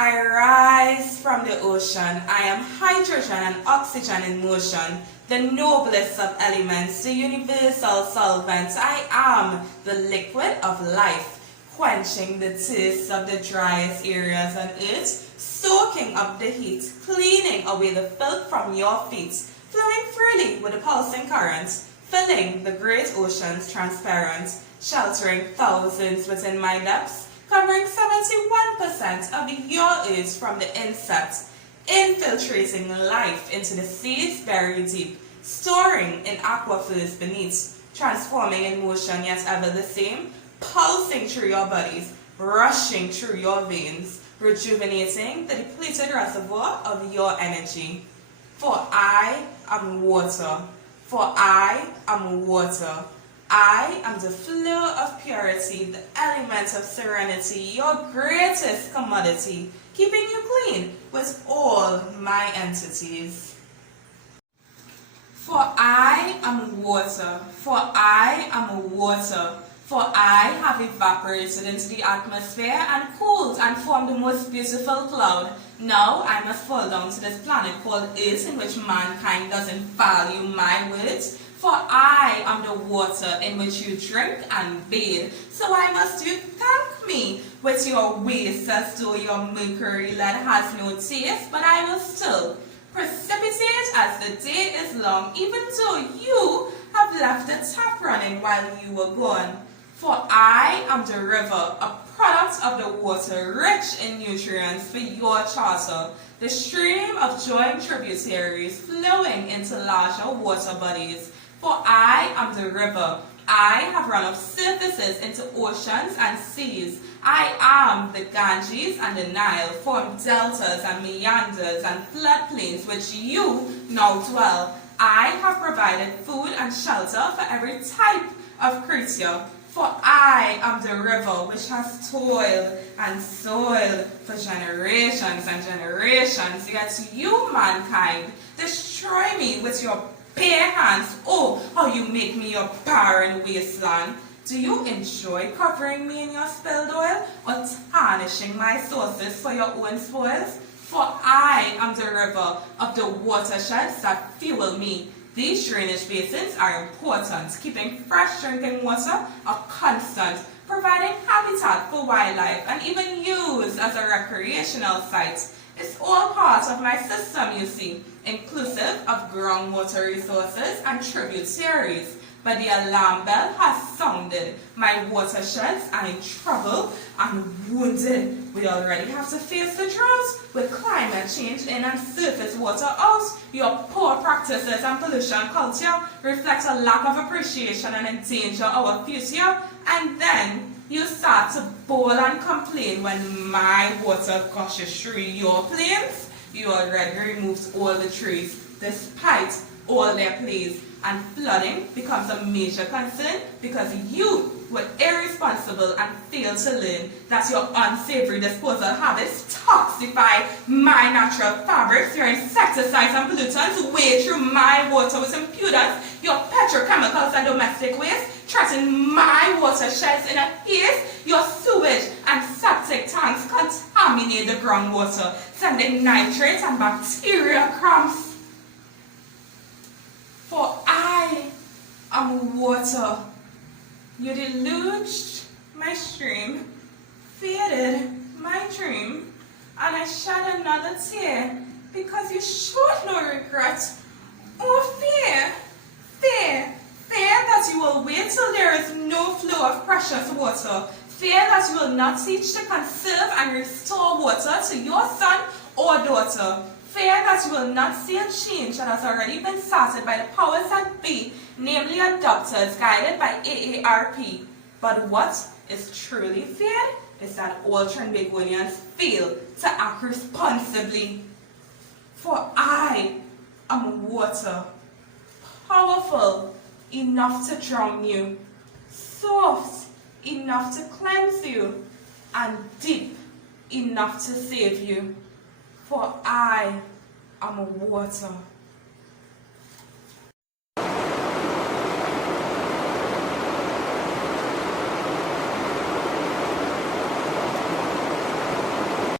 I rise from the ocean. I am hydrogen and oxygen in motion, the noblest of elements, the universal solvent. I am the liquid of life, quenching the thirst of the driest areas on earth, soaking up the heat, cleaning away the filth from your feet, flowing freely with the pulsing currents, filling the great oceans transparent, sheltering thousands within my depths, covering 71% of your earth from the insect, infiltrating life into the seas buried deep, storing in aquifers beneath, transforming in motion yet ever the same, pulsing through your bodies, rushing through your veins, rejuvenating the depleted reservoir of your energy. For I am water. For I am water. I am the flow of purity, the element of serenity, your greatest commodity, keeping you clean with all my entities. For I am water. For I am water. For I have evaporated into the atmosphere and cooled and formed the most beautiful cloud. Now I must fall down to this planet called Earth, in which mankind doesn't value my words. For I am the water in which you drink and bathe. So why must you thank me with your waste as though your mercury lead has no taste? But I will still precipitate as the day is long, even though you have left the tap running while you were gone. For I am the river, a product of the water, rich in nutrients for your charter, the stream of joint tributaries flowing into larger water bodies. For I am the river. I have run up surfaces into oceans and seas. I am the Ganges and the Nile, formed deltas and meanders and floodplains which you now dwell. I have provided food and shelter for every type of creature. For I am the river which has toiled and soiled for generations and generations. Yet you, mankind, destroy me with your bare hands. Oh, how you make me your barren wasteland. Do you enjoy covering me in your spilled oil or tarnishing my sources for your own spoils? For I am the river of the watersheds that fuel me. These drainage basins are important, keeping fresh drinking water a constant, providing habitat for wildlife, and even used as a recreational site. It's all part of my system, you see, inclusive of groundwater resources and tributaries. But the alarm bell has sounded. My watersheds are in trouble and wounded. We already have to face the drought with climate change in and surface water out. Your poor practices and pollution culture reflect a lack of appreciation and endanger our future. And then you start to bawl and complain when my water gushes through your plains. You already removed all the trees, despite all their plays, and flooding becomes a major concern because you were irresponsible and failed to learn that your unsavory disposal habits toxify my natural fabrics. Your insecticides and pollutants wade through my water with impudence. Your petrochemicals and domestic waste threaten my watersheds in a haze. Your sewage and septic tanks contaminate the groundwater, sending nitrates and bacteria crumbs. For I am water. You deluged my stream, faded my dream, and I shed another tear because you showed no regret or fear. Fear that you will wait till there is no flow of precious water. Fear that you will not teach to conserve and restore water to your son or daughter. Fear that you will not see a change that has already been started by the powers that be, namely adopters guided by AARP. But what is truly feared is that all Trinbagonians fail to act responsibly. For I am water, powerful enough to drown you, soft enough to cleanse you, and deep enough to save you. For I am water.